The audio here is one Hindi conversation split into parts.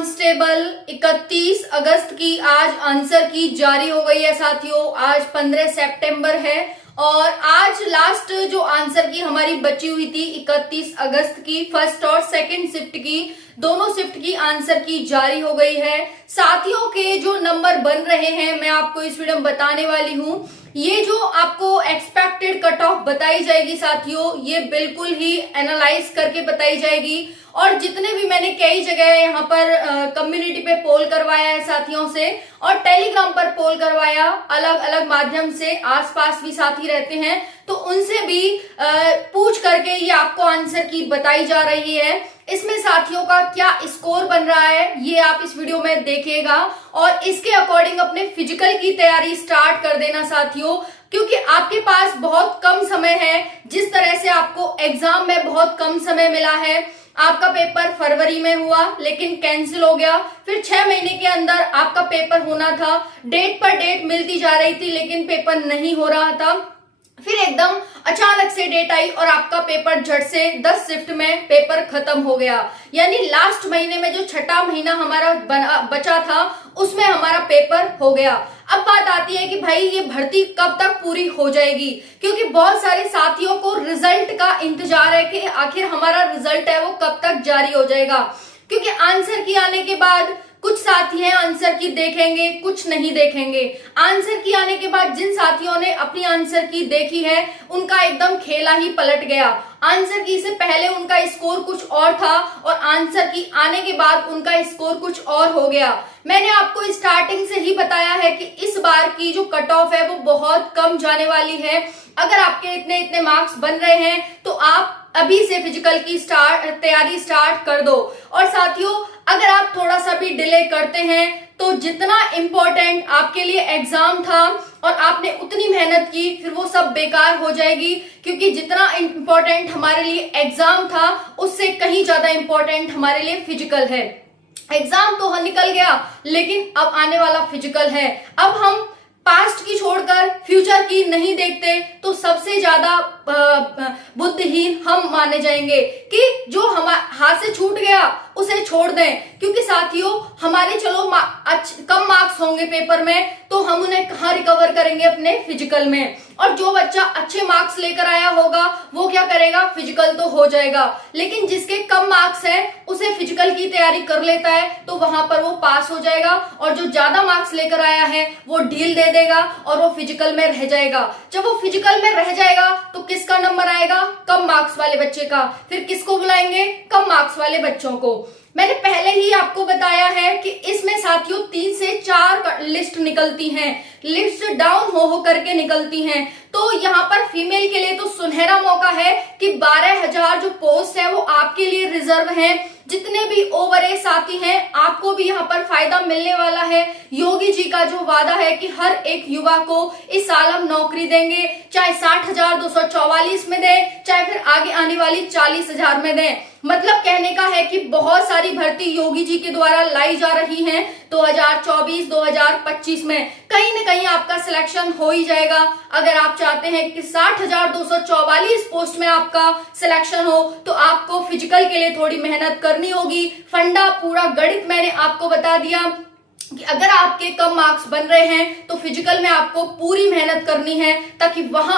कांस्टेबल 31 अगस्त की आज आंसर की जारी हो गई है साथियों। आज 15 सितंबर है और आज लास्ट जो आंसर की हमारी बची हुई थी 31 अगस्त की फर्स्ट और सेकंड शिफ्ट की, दोनों शिफ्ट की आंसर की जारी हो गई है। साथियों के जो नंबर बन रहे हैं मैं आपको इस वीडियो में बताने वाली हूं। ये जो आपको एक्सपेक्टेड कट ऑफ बताई जाएगी साथियों, ये बिल्कुल ही एनालाइज करके बताई जाएगी। और जितने भी मैंने कई जगह यहाँ पर कम्युनिटी पे पोल करवाया है साथियों से और टेलीग्राम पर पोल करवाया, अलग अलग माध्यम से, आसपास भी साथी रहते हैं तो उनसे भी पूछ करके ये आपको आंसर की बताई जा रही है। इसमें साथियों का क्या स्कोर बन रहा है ये आप इस वीडियो में देखिएगा और इसके अकॉर्डिंग अपने फिजिकल की तैयारी स्टार्ट कर देना साथियों, क्योंकि आपके पास बहुत कम समय है। जिस तरह से आपको एग्जाम में बहुत कम समय मिला है, आपका पेपर फरवरी में हुआ लेकिन कैंसिल हो गया, फिर 6 महीने के अंदर आपका पेपर होना था, डेट पर डेट मिलती जा रही थी लेकिन पेपर नहीं हो रहा था, फिर एकदम अचानक से डेट आई और आपका पेपर झट से 10 शिफ्ट में पेपर खत्म हो गया। यानी लास्ट महीने में जो छठा महीना हमारा बचा था उसमें हमारा पेपर हो गया। अब बात आती है कि भाई ये भर्ती कब तक पूरी हो जाएगी, क्योंकि बहुत सारे साथियों को रिजल्ट का इंतजार है कि आखिर हमारा रिजल्ट है वो कब तक जारी हो जाएगा। क्योंकि आंसर की आने के बाद कुछ साथी हैं आंसर की देखेंगे, कुछ नहीं देखेंगे। आंसर की आने के बाद जिन साथियों ने अपनी आंसर की देखी है उनका एकदम खेला ही पलट गया। आंसर की से पहले उनका स्कोर कुछ और था और आंसर की आने के बाद उनका स्कोर कुछ और हो गया। मैंने आपको स्टार्टिंग से ही बताया है कि इस बार की जो कट ऑफ है वो बहुत कम जाने वाली है। अगर आपके इतने इतने मार्क्स बन रहे हैं तो आप अभी से फिजिकल की तैयारी स्टार्ट कर दो। और साथियों अगर आप थोड़ा सा भी डिले करते हैं तो जितना इम्पोर्टेंट आपके लिए एग्जाम था और आपने उतनी मेहनत की फिर वो सब बेकार हो जाएगी, क्योंकि जितना इम्पोर्टेंट हमारे लिए एग्जाम था उससे कहीं ज्यादा इम्पोर्टेंट हमारे लिए फिजिकल है। एग्जाम तो निकल गया लेकिन अब आने वाला फिजिकल है। अब हम पास्ट की छोड़कर फ्यूचर की नहीं देखते तो सबसे ज्यादा बुद्धिहीन हम माने जाएंगे कि जो हमारे हाथ से छूट गया उसे छोड़ दें। क्योंकि साथियों हमारे चलो कम मार्क्स होंगे पेपर में तो हम उन्हें कहाँ रिकवर करेंगे, अपने फिजिकल में। और जो बच्चा अच्छे मार्क्स लेकर आया होगा वो क्या करेगा, फिजिकल तो हो जाएगा, लेकिन जिसके कम मार्क्स हैं उसे फिजिकल की तैयारी कर लेता है तो वहां पर वो पास हो जाएगा। और जो ज्यादा मार्क्स लेकर आया है वो ढील दे देगा और वो फिजिकल में रह जाएगा। जब वो फिजिकल में रह जाएगा तो किसका नंबर आएगा, कम मार्क्स वाले बच्चे का। फिर किसको बुलाएंगे, कम मार्क्स वाले बच्चों को। मैंने पहले ही आपको बताया है कि इसमें साथियों 3 से 4 लिस्ट निकलती हैं, लिस्ट डाउन हो करके निकलती हैं। तो यहाँ पर फीमेल के लिए तो सुनहरा मौका है कि 12,000 जो पोस्ट है वो आपके लिए रिजर्व है। जितने भी ओवर एज साथी हैं आपको भी यहाँ पर फायदा मिलने वाला है। योगी जी का जो वादा है कि हर एक युवा को इस साल हम नौकरी देंगे, चाहे 60,244 में दें, चाहे फिर आगे आने वाली 40,000 में दें। मतलब कहने का है कि बहुत सारी भर्ती योगी जी के द्वारा लाई जा रही हैं। 2024-2025 में कहीं न कहीं आपका सिलेक्शन हो ही जाएगा। अगर आप चाहते हैं कि 60,244 पोस्ट में आपका सिलेक्शन हो तो आपको फिजिकल के लिए थोड़ी मेहनत करनी होगी। फंडा पूरा गणित मैंने आपको बता दिया कि अगर आपके कम मार्क्स बन रहे हैं तो फिजिकल में आपको पूरी मेहनत करनी है ताकि वहां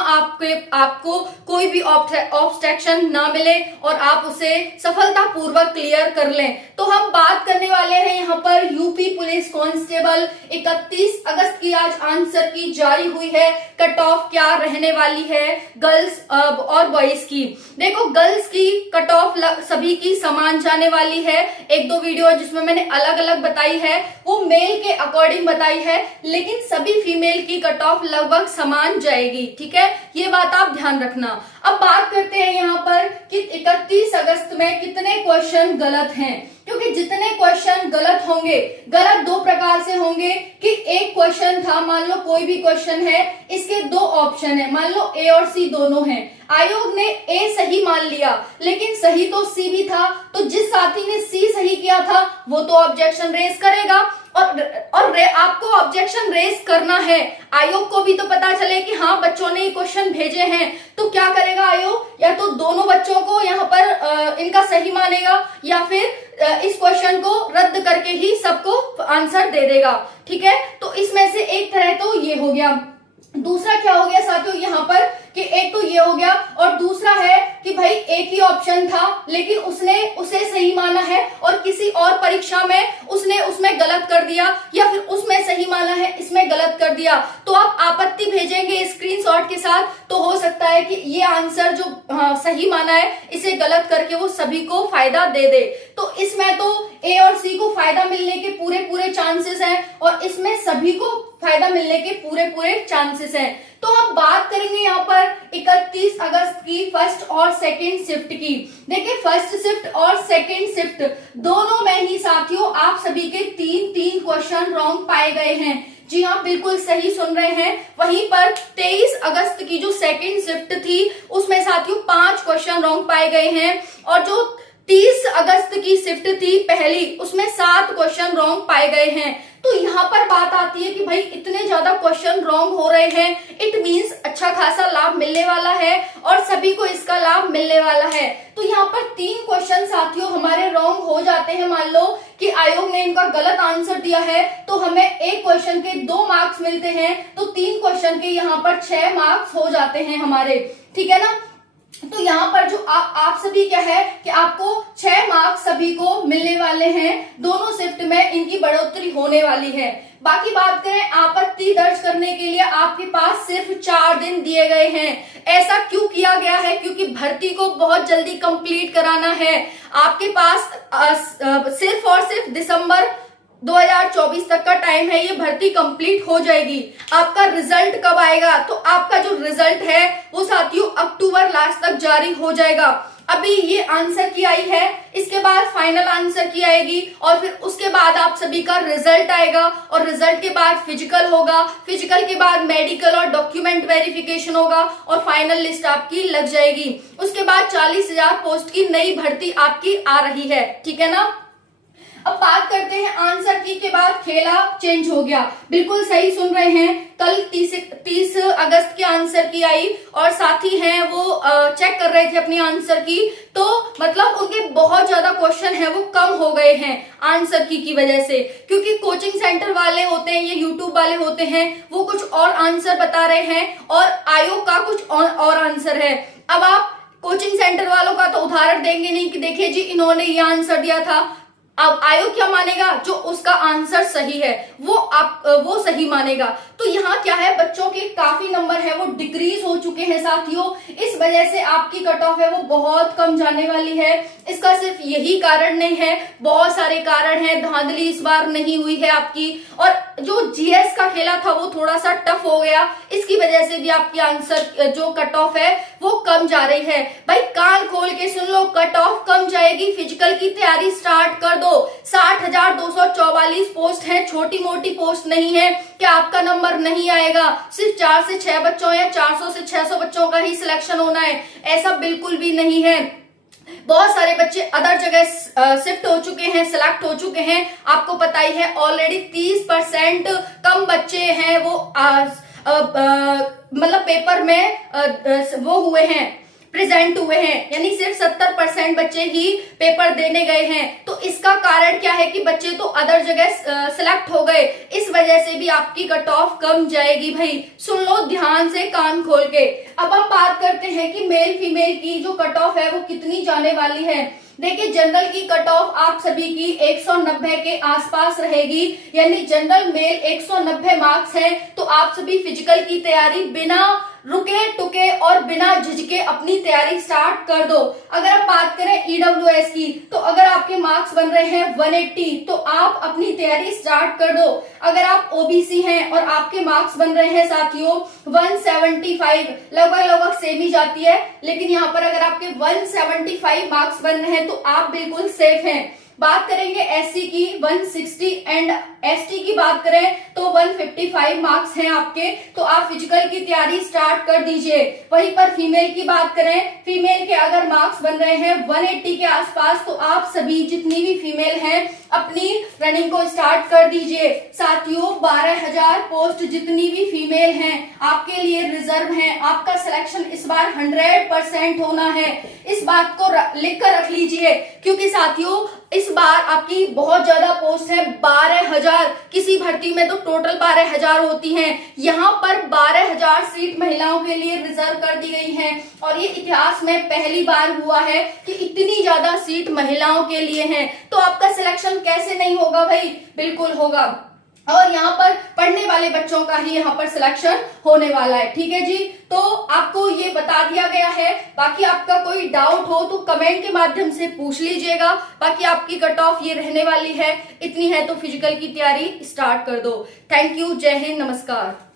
आपको कोई भी ऑब्स्ट्रक्शन ना मिले और आप उसे सफलतापूर्वक क्लियर कर लें। तो हम बात करने वाले हैं यहाँ पर यूपी पुलिस कांस्टेबल 31 अगस्त की आज आंसर की जारी हुई है। कट ऑफ क्या रहने वाली है गर्ल्स और बॉयज की। देखो गर्ल्स की कट ऑफ सभी की समान जाने वाली है। 1-2 वीडियो जिसमें मैंने अलग अलग बताई है वो मेल के अकॉर्डिंग बताई है, लेकिन सभी फीमेल की कट ऑफ लगभग समान जाएगी। ठीक है, ये बात आप ध्यान रखना। अब बात करते हैं यहाँ पर कि 31 अगस्त में कितने क्वेश्चन गलत हैं, क्योंकि जितने क्वेश्चन गलत होंगे, गलत 2 प्रकार से होंगे कि एक क्वेश्चन था, मान लो कोई भी क्वेश्चन है, इसके 2 ऑप्शन है, मान लो ए और सी दोनों हैं। आयोग ने ए सही मान लिया लेकिन सही तो सी भी था, तो जिस साथी ने सी सही किया था वो तो ऑब्जेक्शन रेज करेगा और आपको ऑब्जेक्शन रेज करना है। आयोग को भी तो पता चले कि हाँ बच्चों ने ये क्वेश्चन भेजे हैं, तो क्या करेगा आयोग, या तो दोनों बच्चों को यहाँ पर इनका सही मानेगा या फिर इस क्वेश्चन को रद्द करके ही सबको आंसर दे देगा। ठीक है, तो इसमें से एक तरह तो ये हो गया। दूसरा क्या हो गया साथियों यहाँ पर कि एक तो ये हो गया, और दूसरा है कि भाई एक ही ऑप्शन था लेकिन उसने उसे सही माना है और किसी और परीक्षा में उसने उसमें गलत कर दिया, या फिर उसमें सही माना है इसमें गलत कर दिया, तो आप आपत्ति भेजेंगे स्क्रीनशॉट के साथ, तो हो सकता है कि ये आंसर जो सही माना है इसे गलत करके वो सभी को फायदा दे दे। तो इसमें तो ए और सी को फायदा मिलने के पूरे पूरे चांसेस हैं, और इसमें सभी को फायदा मिलने के पूरे पूरे चांसेस हैं। तो हम बात करेंगे यहाँ पर 31 अगस्त की फर्स्ट और सेकंड शिफ्ट की। देखिए फर्स्ट शिफ्ट और सेकंड शिफ्ट दोनों में ही साथियों आप सभी के 3 क्वेश्चन रॉन्ग पाए गए हैं। जी हाँ, बिल्कुल सही सुन रहे हैं। वहीं पर 23 अगस्त की जो सेकंड शिफ्ट थी उसमें साथियों 5 क्वेश्चन रॉन्ग पाए गए हैं, और जो 30 अगस्त की शिफ्ट थी पहली उसमें 7 क्वेश्चन रॉन्ग पाए गए हैं। तो यहाँ पर बात आती है कि भाई इतने ज्यादा क्वेश्चन रॉन्ग हो रहे हैं, इट मींस अच्छा खासा लाभ मिलने वाला है और सभी को इसका लाभ मिलने वाला है। तो यहाँ पर 3 क्वेश्चन साथियों हमारे रॉन्ग हो जाते हैं। मान लो कि आयोग ने इनका गलत आंसर दिया है तो हमें एक क्वेश्चन के 2 मार्क्स मिलते हैं, तो 3 क्वेश्चन के यहाँ पर 6 मार्क्स हो जाते हैं हमारे। ठीक है ना, तो यहाँ पर जो आप सभी क्या है कि आपको 6 मार्क्स सभी को मिलने वाले हैं, दोनों शिफ्ट में इनकी बढ़ोतरी होने वाली है। बाकी बात करें आपत्ति दर्ज करने के लिए आपके पास सिर्फ 4 दिन दिए गए हैं। ऐसा क्यों किया गया है? क्योंकि भर्ती को बहुत जल्दी कंप्लीट कराना है। आपके पास सिर्फ और सिर्फ दिसंबर 2024 तक का टाइम है, ये भर्ती कंप्लीट हो जाएगी। आपका रिजल्ट कब आएगा? तो आपका जो रिजल्ट है वो साथियों अक्टूबर लास्ट तक जारी हो जाएगा। अभी ये आंसर की आई है, इसके बाद फाइनल आंसर की आएगी, और फिर उसके बाद आप सभी का रिजल्ट आएगा, और रिजल्ट के बाद फिजिकल होगा, फिजिकल के बाद मेडिकल और डॉक्यूमेंट वेरिफिकेशन होगा, और फाइनल लिस्ट आपकी लग जाएगी। उसके बाद 40,000 पोस्ट की नई भर्ती आपकी आ रही है। ठीक है ना, अब बात करते हैं आंसर की के बाद खेला चेंज हो गया। बिल्कुल सही सुन रहे हैं, कल 30 अगस्त की आंसर की आई और साथी हैं वो चेक कर रहे थे अपनी आंसर की, तो मतलब उनके बहुत ज्यादा क्वेश्चन है वो कम हो गए हैं आंसर की वजह से, क्योंकि कोचिंग सेंटर वाले होते हैं, ये यूट्यूब वाले होते हैं, वो कुछ और आंसर बता रहे हैं और आयोग का कुछ और आंसर है। अब आप कोचिंग सेंटर वालों का तो उदाहरण देंगे नहीं कि देखिए जी इन्होंने ये आंसर दिया था। अब आयोग क्या मानेगा? जो उसका आंसर सही है वो सही मानेगा। तो यहाँ क्या है, बच्चों के काफी नंबर है वो डिक्रीज हो चुके हैं साथियों, इस वजह से आपकी कट ऑफ है वो बहुत कम जाने वाली है। इसका सिर्फ यही कारण नहीं है, बहुत सारे कारण हैं। धांधली इस बार नहीं हुई है आपकी, और जो जीएस का खेला था वो थोड़ा सा टफ हो गया, इसकी वजह से भी आपकी आंसर जो कट ऑफ है वो कम जा रही है। भाई कान खोल के सुन लो, कट ऑफ कम जाएगी, फिजिकल की तैयारी स्टार्ट कर दो। 60,244 पोस्ट है, छोटी मोटी पोस्ट नहीं है कि आपका नंबर नहीं आएगा। सिर्फ 4 से 6 बच्चों या 400 से 600 बच्चों का ही सिलेक्शन होना है, ऐसा बिल्कुल भी नहीं है। बहुत सारे बच्चे अदर जगह शिफ्ट हो चुके हैं, सिलेक्ट हो चुके हैं। आपको पता ही है ऑलरेडी 30% कम बच्चे हैं वो मतलब पेपर में वो हुए हैं, प्रेजेंट हुए हैं, यानी सिर्फ 70% बच्चे ही पेपर देने गए हैं। तो इसका कारण क्या है कि बच्चे तो अदर जगह सिलेक्ट हो गए, इस वजह से भी आपकी कट ऑफ कम जाएगी। भाई सुन लो ध्यान से, कान खोल के। अब हम बात करते हैं कि मेल फीमेल की जो कट ऑफ है वो कितनी जाने वाली है। देखिए जनरल की कट ऑफ आप सभी की 190 के आसपास रहेगी, यानी जनरल मेल 190 मार्क्स है। तो आप सभी फिजिकल की तैयारी बिना रुके टुके और बिना झिझके अपनी तैयारी स्टार्ट कर दो। अगर आप बात करें ईडब्ल्यूएस की, तो अगर आपके मार्क्स बन रहे हैं 180 तो आप अपनी तैयारी स्टार्ट कर दो। अगर आप ओबीसी हैं और आपके मार्क्स बन रहे हैं साथियों 175, लगभग सेम ही जाती है, लेकिन यहाँ पर अगर आपके 175 मार्क्स बन रहे हैं तो आप बिल्कुल सेफ हैं। बात करेंगे एससी की 160 एंड एसटी की बात करें तो 155 मार्क्स हैं आपके, तो आप फिजिकल की तैयारी स्टार्ट कर दीजिए। वहीं पर फीमेल की बात करें, फीमेल के अगर मार्क्स बन रहे हैं 180 के आसपास तो आप सभी जितनी भी फीमेल हैं अपनी रनिंग को स्टार्ट कर दीजिए। साथियों 12,000 पोस्ट जितनी भी फीमेल हैं आपके लिए रिजर्व हैं, आपका सिलेक्शन इस बार 100% होना है। इस बात को लिख कर रख लीजिए, क्योंकि साथियों इस बार आपकी बहुत ज्यादा पोस्ट है, 12,000। किसी भर्ती में तो टोटल 12,000 होती हैं, यहाँ पर 12,000 सीट महिलाओं के लिए रिजर्व कर दी गई है। और ये इतिहास में पहली बार हुआ है कि इतनी ज्यादा सीट महिलाओं के लिए हैं। तो आपका सिलेक्शन कैसे नहीं होगा भाई, बिल्कुल होगा। और यहाँ पर पढ़ने वाले बच्चों का ही यहाँ पर सिलेक्शन होने वाला है, ठीक है जी। तो आपको ये बता दिया गया है। बाकी आपका कोई डाउट हो तो कमेंट के माध्यम से पूछ लीजिएगा। बाकी आपकी कट ऑफ ये रहने वाली है, इतनी है तो फिजिकल की तैयारी स्टार्ट कर दो। थैंक यू, जय हिंद, नमस्कार।